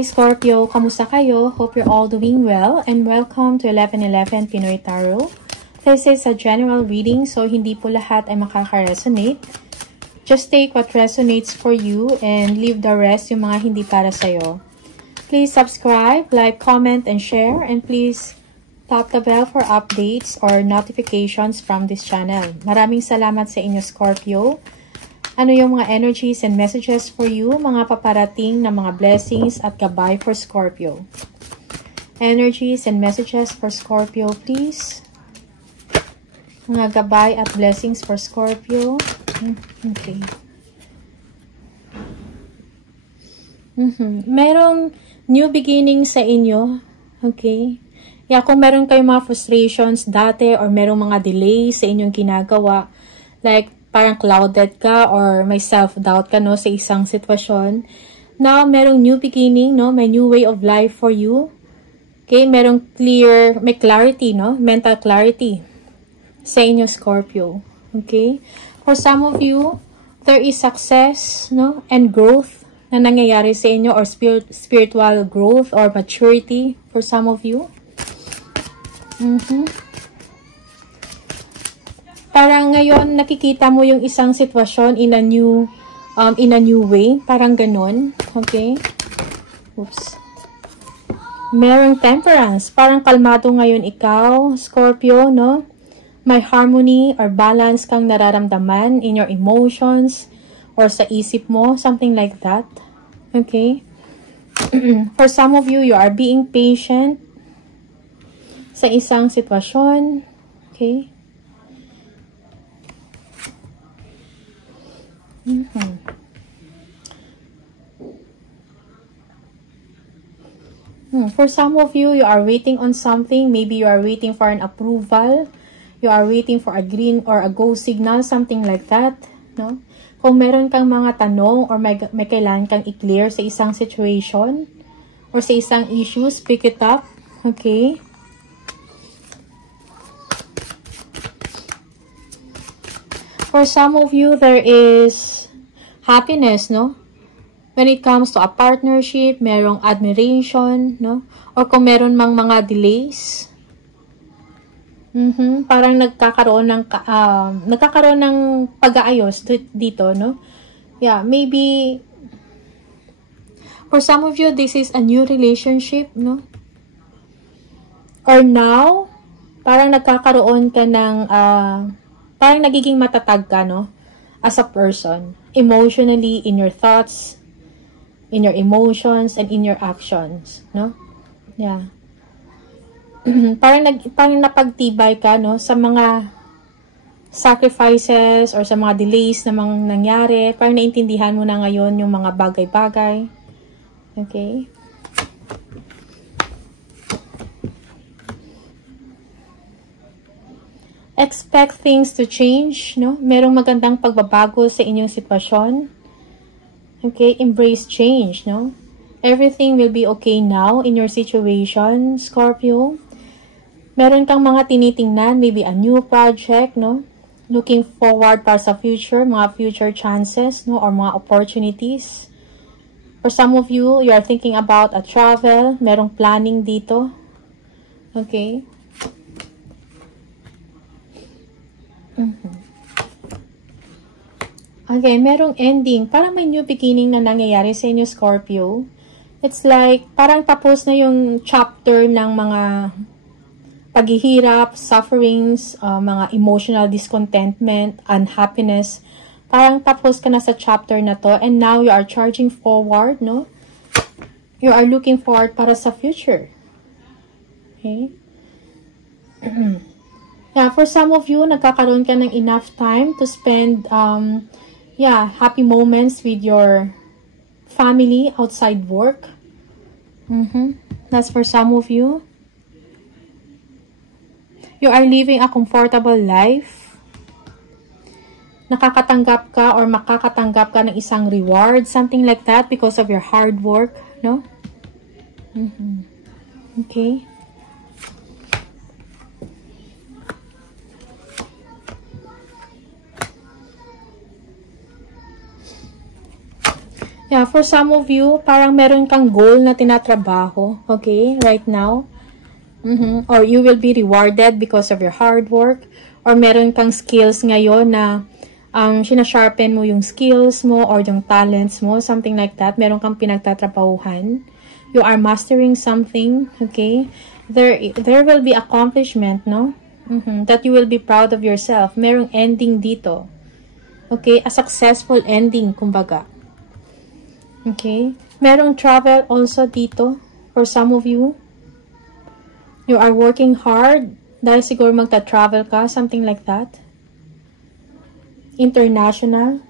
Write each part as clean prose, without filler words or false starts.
Hi Scorpio, kamusta kayo? Hope you're all doing well and welcome to 1111 Pinoy Tarot. This is a general reading so hindi po lahat ay makaka-resonate. Just take what resonates for you and leave the rest yung mga hindi para sa'yo. Please subscribe, like, comment, and share, and please tap the bell for updates or notifications from this channel. Maraming salamat sa inyo Scorpio. Ano yung mga energies and messages for you, mga paparating na mga blessings at gabay for Scorpio. Energies and messages for Scorpio, please. Mga gabay at blessings for Scorpio. Okay. Merong new beginning sa inyo. Okay. Yeah, kung meron kayong mga frustrations dati or merong mga delays sa inyong ginagawa, like parang clouded ka or may self-doubt ka, no, sa isang sitwasyon. Now, merong new beginning, no? May new way of life for you. Okay? Merong may clarity, no? Mental clarity sa inyo, Scorpio. Okay? For some of you, there is success, no? And growth na nangyayari sa inyo or spiritual growth or maturity for some of you. Parang ngayon nakikita mo yung isang sitwasyon in a new way, parang ganun. Okay? Oops. Merong temperance, parang kalmado ngayon ikaw, Scorpio, no? May harmony or balance kang nararamdaman in your emotions or sa isip mo, something like that. Okay? For some of you, you are being patient sa isang sitwasyon. Okay? For some of you, you are waiting on something. Maybe you are waiting for an approval. You are waiting for a green or a go signal, something like that. No? Kung meron kang mga tanong or may kailangan kang i-clear sa isang situation or sa isang issue, pick it up. Okay? For some of you, there is happiness, no? When it comes to a partnership, merong admiration, no? Or kung meron mang mga delays, parang nagkakaroon ng pag-aayos dito, no? Yeah, maybe for some of you, this is a new relationship, no? Or now, parang nagkakaroon ka ng parang nagiging matatag ka, no? As a person. Emotionally, in your thoughts, in your emotions, and in your actions, no? Yeah. parang napagtibay ka, no? Sa mga sacrifices or sa mga delays na mga nangyari. Parang naintindihan mo na ngayon yung mga bagay-bagay. Okay? Expect things to change, no? Merong magandang pagbabago sa inyong sitwasyon. Okay? Embrace change, no? Everything will be okay now in your situation, Scorpio. Meron kang mga tinitingnan, maybe a new project, no? Looking forward para sa future, mga future chances, no? Or mga opportunities. For some of you, you are thinking about a travel. Merong planning dito. Okay? Okay, merong ending. Parang may new beginning na nangyayari sa inyo, Scorpio. It's like, parang tapos na yung chapter ng mga paghihirap, sufferings, mga emotional discontentment, unhappiness. Parang tapos ka na sa chapter na to and now you are charging forward, no? You are looking forward para sa future. Okay? Yeah, for some of you, nagkakaroon ka ng enough time to spend, happy moments with your family outside work. That's for some of you. You are living a comfortable life. Nakakatanggap ka or makakatanggap ka ng isang reward, something like that because of your hard work, no? Okay. Yeah, for some of you, parang meron kang goal na tinatrabaho, okay, right now. Or you will be rewarded because of your hard work. Or meron kang skills ngayon na sinasharpen mo yung skills mo or yung talents mo, something like that. Meron kang pinagtatrabahuhan. You are mastering something, okay? There will be accomplishment, no? That you will be proud of yourself. Merong ending dito. Okay? A successful ending, kumbaga. Okay? Merong travel also dito for some of you. You are working hard dahil siguro magta-travel ka, something like that. International.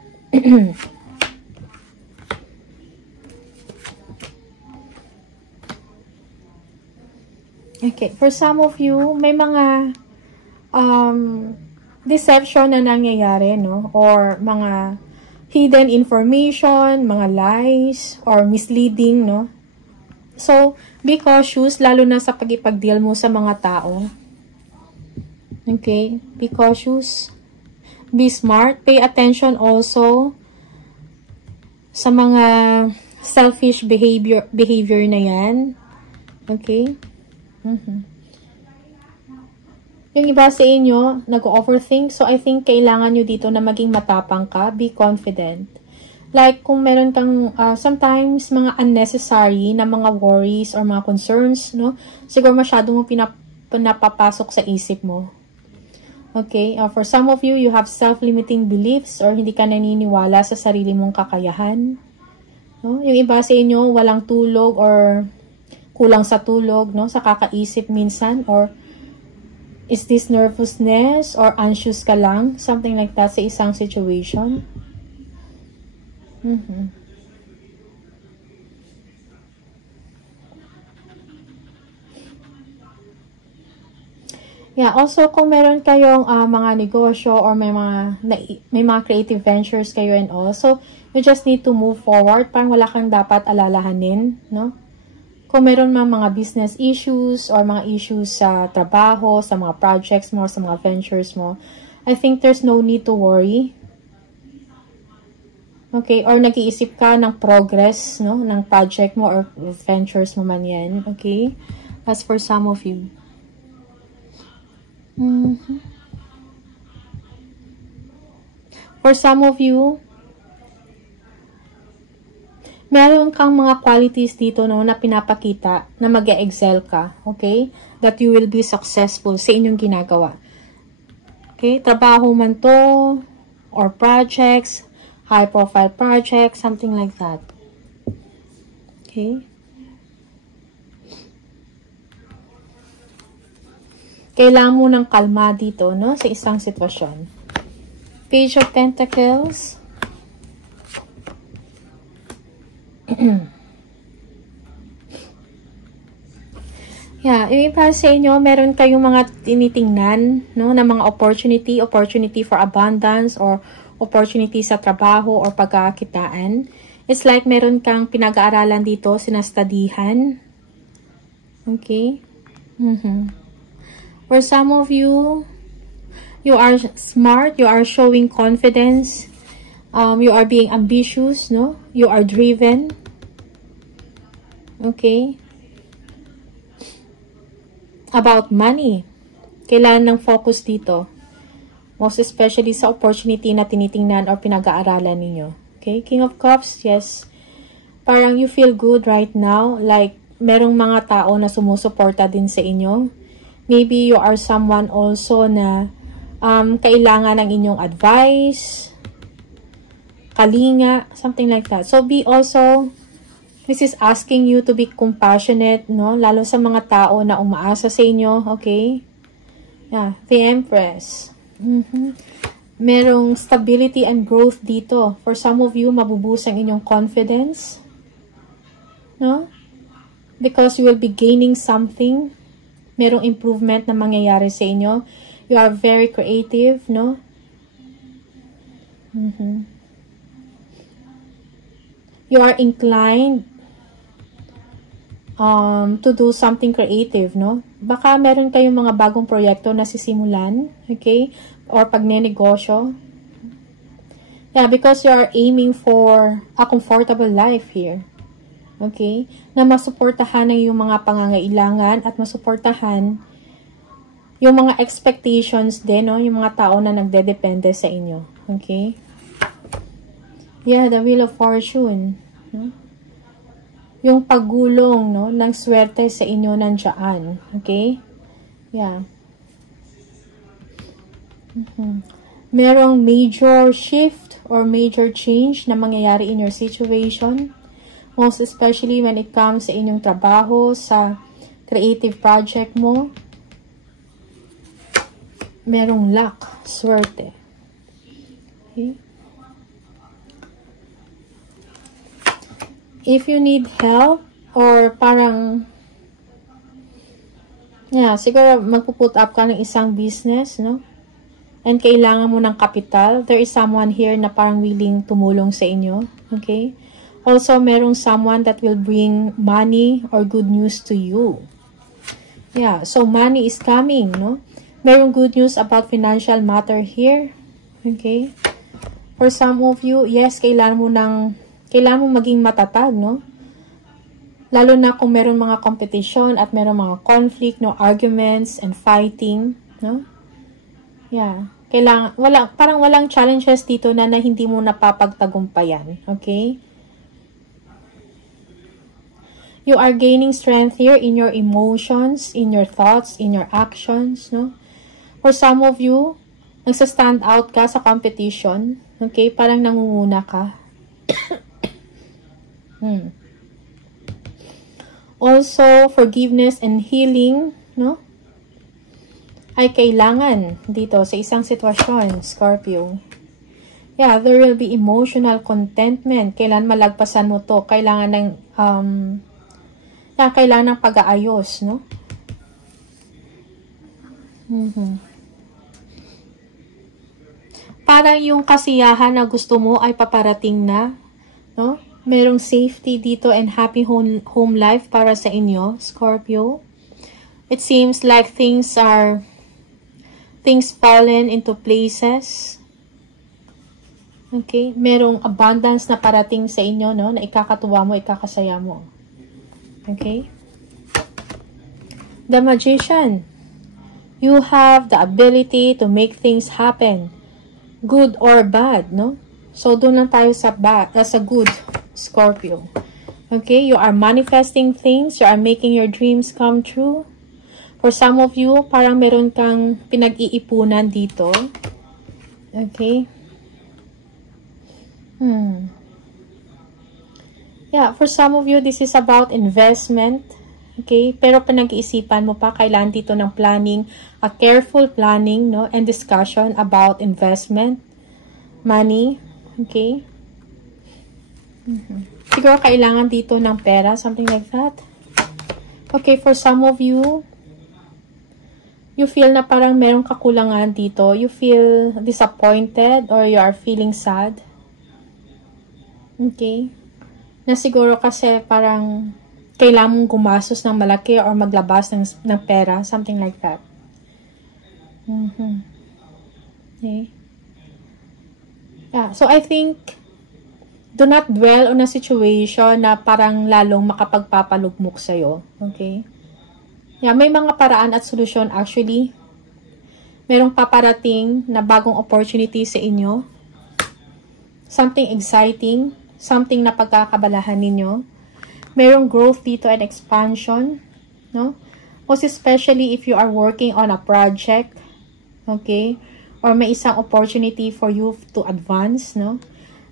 Okay, for some of you, may mga deception na nangyayari, no? Or mga hidden information, mga lies, or misleading, no? So, be cautious, lalo na sa pag-ipag-deal mo sa mga tao. Okay? Be cautious. Be smart. Pay attention also sa mga selfish behavior na yan. Okay? Yung iba sa inyo, nag-overthink. So, I think kailangan nyo dito na maging matapang ka. Be confident. Like, kung meron kang, sometimes, mga unnecessary na mga worries or mga concerns, no? Siguro masyado mo pinapapasok sa isip mo. Okay? For some of you, you have self-limiting beliefs or hindi ka naniniwala sa sarili mong kakayahan. No? Yung iba sa inyo, walang tulog or kulang sa tulog, no? Sa kakaisip minsan, or is this nervousness or anxious ka lang? Something like that sa isang situation. Yeah, also kung meron kayong mga negosyo or may mga creative ventures kayo and all, so you just need to move forward. Parang wala kang dapat alalahanin, no? Kung meron mga business issues or mga issues sa trabaho, sa mga projects mo, sa mga ventures mo, I think there's no need to worry. Okay? Or nag-iisip ka ng progress, no? Ng project mo or ventures mo man yan. Okay? That's for some of you. For some of you, meron kang mga qualities dito, no, na pinapakita na mag-excel ka, okay? That you will be successful sa inyong ginagawa. Okay? Trabaho man to, or projects, high-profile projects, something like that. Okay? Kailangan mo ng kalma dito, no, sa isang sitwasyon. Page of Pentacles. Yeah, yung para sa inyo, meron kayong mga tinitingnan, no, na mga opportunity for abundance or opportunity sa trabaho or pagkakakitaan. It's like meron kang pinag-aaralan dito, sinastadihan. Okay? For some of you, you are smart, you are showing confidence, you are being ambitious, no? You are driven. Okay? About money. Kailangan ng focus dito. Most especially sa opportunity na tinitingnan or pinag-aaralan ninyo. Okay? King of Cups, yes. Parang you feel good right now. Like, merong mga tao na sumusuporta din sa inyo. Maybe you are someone also na kailangan ng inyong advice, kalinga, something like that. So, be also, this is asking you to be compassionate, no? Lalo sa mga tao na umaasa sa inyo, okay? Yeah, the Empress. Merong stability and growth dito. For some of you, mabubus ang inyong confidence, no? Because you will be gaining something. Merong improvement na mangyayari sa inyo. You are very creative, no? You are inclined to do something creative, no? Baka meron kayong mga bagong proyekto na sisimulan, okay? Or pagnenegosyo. Yeah, because you are aiming for a comfortable life here. Okay? Na masuportahan ng yung mga pangangailangan at masuportahan yung mga expectations din, no? Yung mga tao na nagdedepende sa inyo. Okay? Yeah, the Wheel of Fortune. No? Yung paggulong, no? Ng swerte sa inyo nandiyan. Okay? Yeah. Merong major shift or major change na mangyayari in your situation. Most especially when it comes sa inyong trabaho, sa creative project mo. Merong luck, swerte. Okay? If you need help or parang yeah, siguro magpo-put up ka ng isang business, no? And kailangan mo ng kapital, there is someone here na parang willing tumulong sa inyo. Okay? Also, merong someone that will bring money or good news to you. Yeah, so money is coming, no? Merong good news about financial matter here. Okay? For some of you, yes, kailangan mo maging matatag, no? Lalo na kung meron mga competition at meron mga conflict, no, arguments and fighting, no? Yeah. Parang walang challenges dito na hindi mo napapagtagumpayan. Okay? You are gaining strength here in your emotions, in your thoughts, in your actions, no? For some of you, nagsa-stand out ka sa competition. Okay? Parang nangunguna ka. Also, forgiveness and healing, no? Ay kailangan dito sa isang sitwasyon, Scorpio. Yeah, there will be emotional contentment. Kailan malagpasan mo to? Kailangan ng kailangan ng pag-aayos, no? Parang yung kasiyahan na gusto mo ay paparating na, no? Merong safety dito and happy home life para sa inyo, Scorpio. It seems like things fallen into places. Okay? Merong abundance na parating sa inyo, no? Na ikakatuwa mo, ikakasaya mo. Okay? The Magician. You have the ability to make things happen. Good or bad, no? So, doon lang tayo sa good, Scorpio. Okay? You are manifesting things. You are making your dreams come true. For some of you, parang meron kang pinag-iipunan dito. Okay? Yeah, for some of you, this is about investment. Okay? Pero pinag-iisipan mo pa, kailangan dito ng planning, a careful planning, no? And discussion about investment, money. Okay? Siguro kailangan dito ng pera, something like that. Okay, for some of you, you feel na parang merong kakulangan dito. You feel disappointed or you are feeling sad. Okay? Na siguro kasi parang kailangan mong gumastos ng malaki or maglabas ng pera. Something like that. Okay? Yeah, so I think do not dwell on a situation na parang lalong makapagpapalugmok sa'yo. Okay? Yeah, may mga paraan at solusyon actually. Merong paparating na bagong opportunity sa inyo. Something exciting. Something na pagkakabalahan ninyo. Merong growth dito and expansion. No? Most especially if you are working on a project. Okay? Or may isang opportunity for you to advance. No?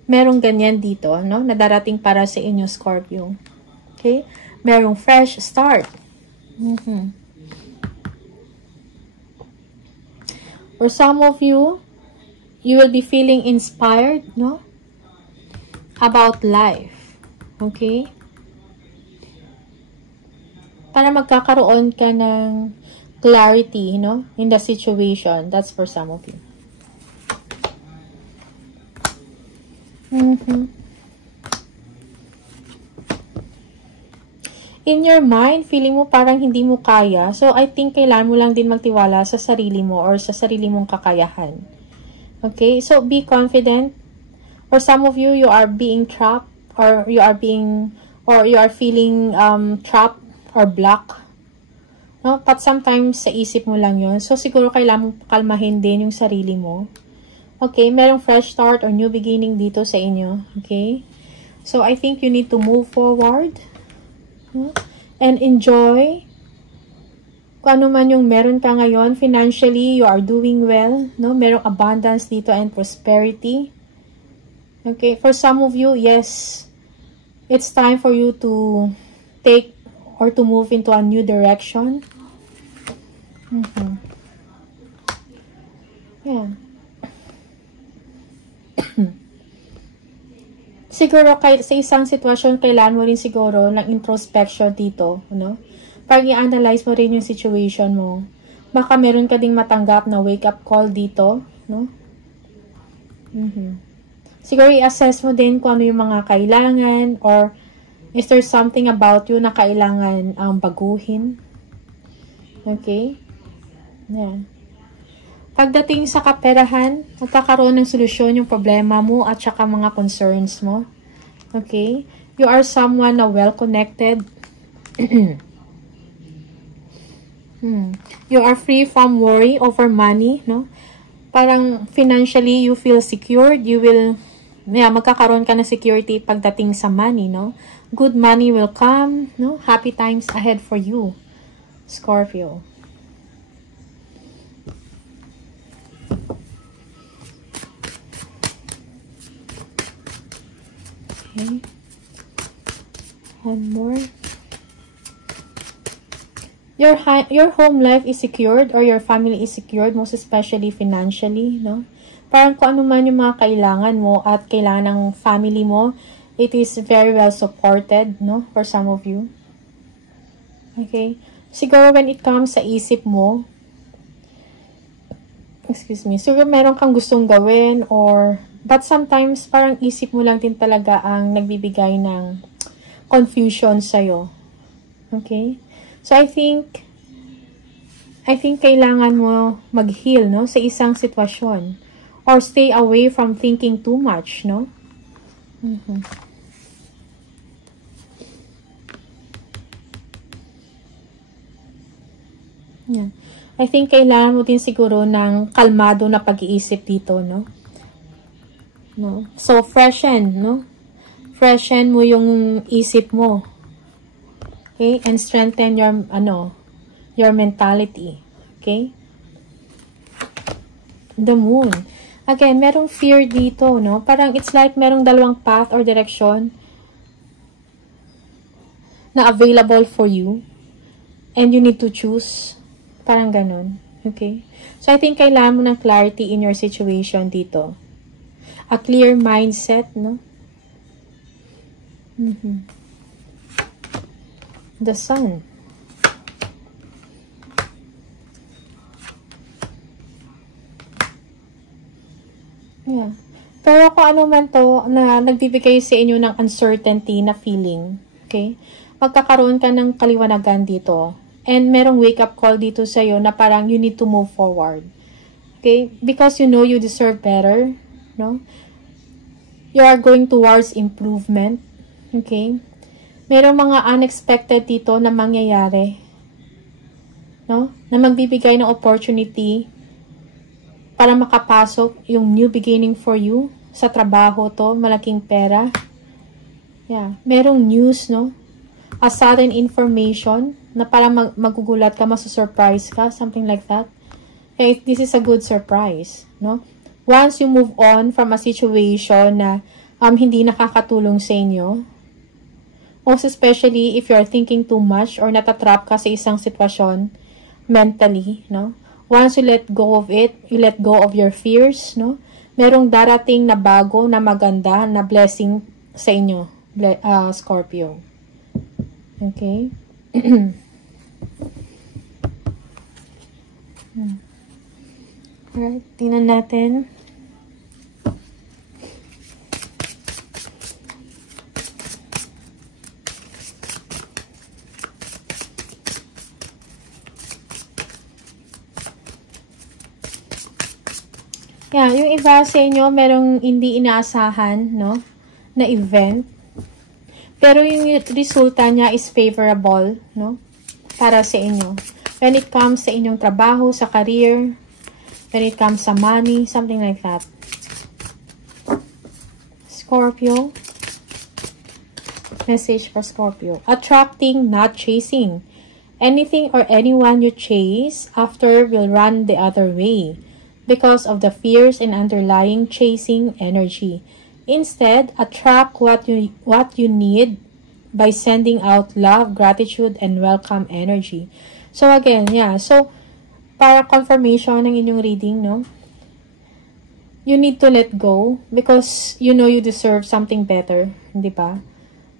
Merong ganyan dito. No? Na darating para sa inyo, Scorpio. Okay? Merong fresh start. For some of you, you will be feeling inspired, no? About life. Okay? Para magkakaroon ka ng clarity, no? In the situation. That's for some of you. In your mind, feeling mo parang hindi mo kaya. So, I think kailangan mo lang din magtiwala sa sarili mo or sa sarili mong kakayahan. Okay? So, be confident. For some of you, you are being trapped, or you are feeling trapped or blocked. No? But sometimes sa isip mo lang yun. So siguro kailangan kalmahin din yung sarili mo. Okay, merong fresh start or new beginning dito sa inyo. Okay? So I think you need to move forward. No? And enjoy kung ano man yung meron ka ngayon. Financially, you are doing well. No? Merong abundance dito and prosperity. Okay, for some of you, yes, it's time for you to take or to move into a new direction. Yeah. Siguro sa isang sitwasyon, kailangan mo rin siguro ng introspection dito, no? Para i-analyze mo rin yung situation mo. Baka meron ka ding matanggap na wake-up call dito, no? Siguro i-assess mo din kung ano yung mga kailangan, or is there something about you na kailangan baguhin. Okay? Yan. Pagdating sa kaperahan, magkakaroon ng solusyon yung problema mo at saka mga concerns mo. Okay? You are someone na well-connected. You are free from worry over money, no? Parang financially, you feel secured. You will, magkakaroon ka ng security pagdating sa money, no? Good money will come, no? Happy times ahead for you, Scorpio. Okay. One more. Your home life is secured, or your family is secured, most especially financially, no? Parang kung ano man yung mga kailangan mo at kailangan ng family mo, it is very well supported, no? For some of you. Okay? Siguro when it comes sa isip mo, siguro meron kang gustong gawin, but sometimes parang isip mo lang din talaga ang nagbibigay ng confusion sa'yo. Okay? So I think kailangan mo mag-heal, no? Sa isang sitwasyon. Or stay away from thinking too much, no? Yeah. I think kailangan mo din siguro ng kalmado na pag-iisip dito, no? So, freshen, no? Freshen mo yung isip mo. Okay? And strengthen your mentality. Okay? The moon. Again, merong fear dito, no? Parang it's like merong dalawang path or direction na available for you. And you need to choose. Parang ganun. Okay? So, I think kailangan mo ng clarity in your situation dito. A clear mindset, no? The sun. Yeah. Pero kung ano man to na nagbibigay sa inyo ng uncertainty na feeling, okay? Magkakaroon ka ng kaliwanagan dito. And merong wake-up call dito sa'yo na parang you need to move forward. Okay? Because you know you deserve better, no? You are going towards improvement. Okay? Merong mga unexpected dito na mangyayari. No? Na magbibigay ng opportunity para makapasok yung new beginning for you. Sa trabaho to, malaking pera. Yeah. Merong news, no? A sudden information na parang magugulat ka, masusurprise ka, something like that. Okay, this is a good surprise, no? Once you move on from a situation na hindi nakakatulong sa inyo, most especially if you're thinking too much or natatrap ka sa isang sitwasyon mentally, no? Once you let go of it, you let go of your fears, no? Merong darating na bago, na maganda, na blessing sa inyo, Scorpio. Okay? Alright, tingnan natin. Yeah, yung iba sa inyo, merong hindi inaasahan, no, na event. Pero yung resulta niya is favorable, no, para sa inyo. When it comes sa inyong trabaho, sa career, when it comes sa money, something like that. Scorpio. Message for Scorpio. Attracting, not chasing. Anything or anyone you chase after will run the other way because of the fears and underlying chasing energy. Instead, attract what you need by sending out love, gratitude, and welcome energy. So again, yeah. So, para confirmation ng inyong reading, no? You need to let go because you know you deserve something better, di ba?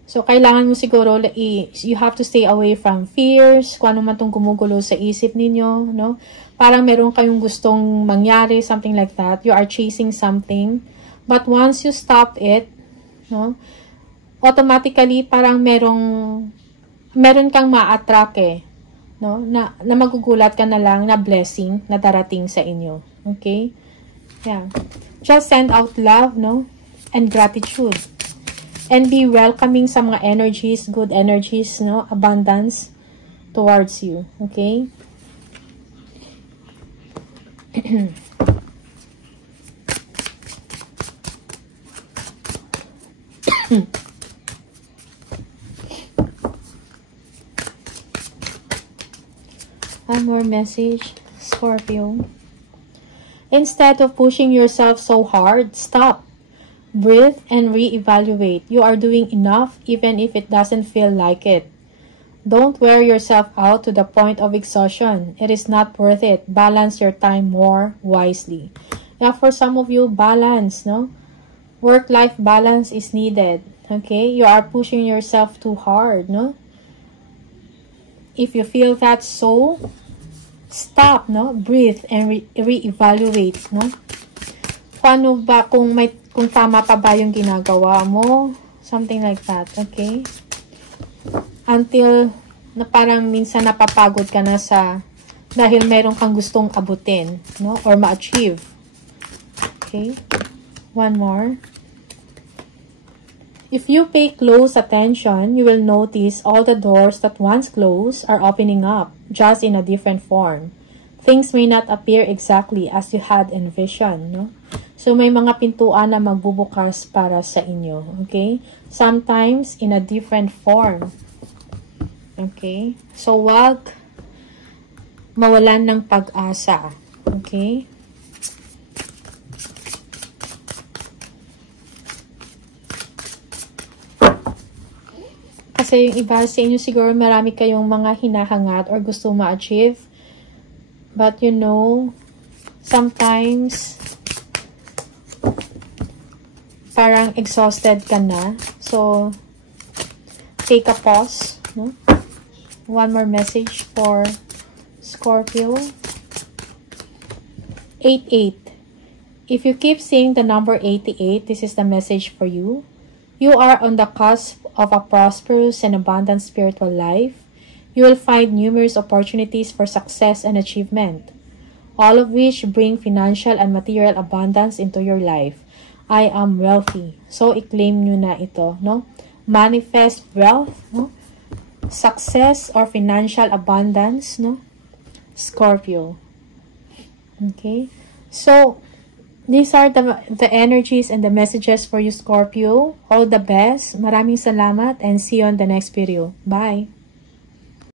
So, kailangan mo siguro, you have to stay away from fears, kung ano man itong gumugulo sa isip ninyo, no? Parang meron kayong gustong mangyari, something like that. You are chasing something. But once you stop it, no? Automatically, parang meron kang ma-attract no? Na magugulat ka na lang na blessing na darating sa inyo. Okay? Yeah. Just send out love, no? And gratitude. And be welcoming sa mga energies, good energies, no? Abundance towards you. Okay? One more message, Scorpio. Instead of pushing yourself so hard, stop. Breathe and reevaluate. You are doing enough even if it doesn't feel like it. Don't wear yourself out to the point of exhaustion. It is not worth it. Balance your time more wisely. Yeah, for some of you, balance, no? Work-life balance is needed. Okay? You are pushing yourself too hard, no? If you feel that so, stop, no? Breathe and reevaluate, no? Paano ba kung tama pa ba yung ginagawa mo? Something like that, okay? Until na parang minsan napapagod ka na dahil mayroon kang gustong abutin, no? Or ma-achieve. Okay? One more. If you pay close attention, you will notice all the doors that once closed are opening up, just in a different form. Things may not appear exactly as you had envisioned, no? So, may mga pintuan na magbubukas para sa inyo, okay? Sometimes, in a different form. Okay? So, wag mawalan ng pag-asa. Okay? Kasi yung iba sa inyo siguro marami kayong mga hinahangat or gusto ma-achieve. But you know, sometimes parang exhausted ka na. So, take a pause. No? One more message for Scorpio. 88. If you keep seeing the number 88, this is the message for you. You are on the cusp of a prosperous and abundant spiritual life. You will find numerous opportunities for success and achievement, all of which bring financial and material abundance into your life. I am wealthy. So, i-claim nyo na ito, no? Manifest wealth, no? Success or financial abundance, no? Scorpio. Okay? So, these are the energies and the messages for you, Scorpio. All the best. Maraming salamat and see you on the next video. Bye!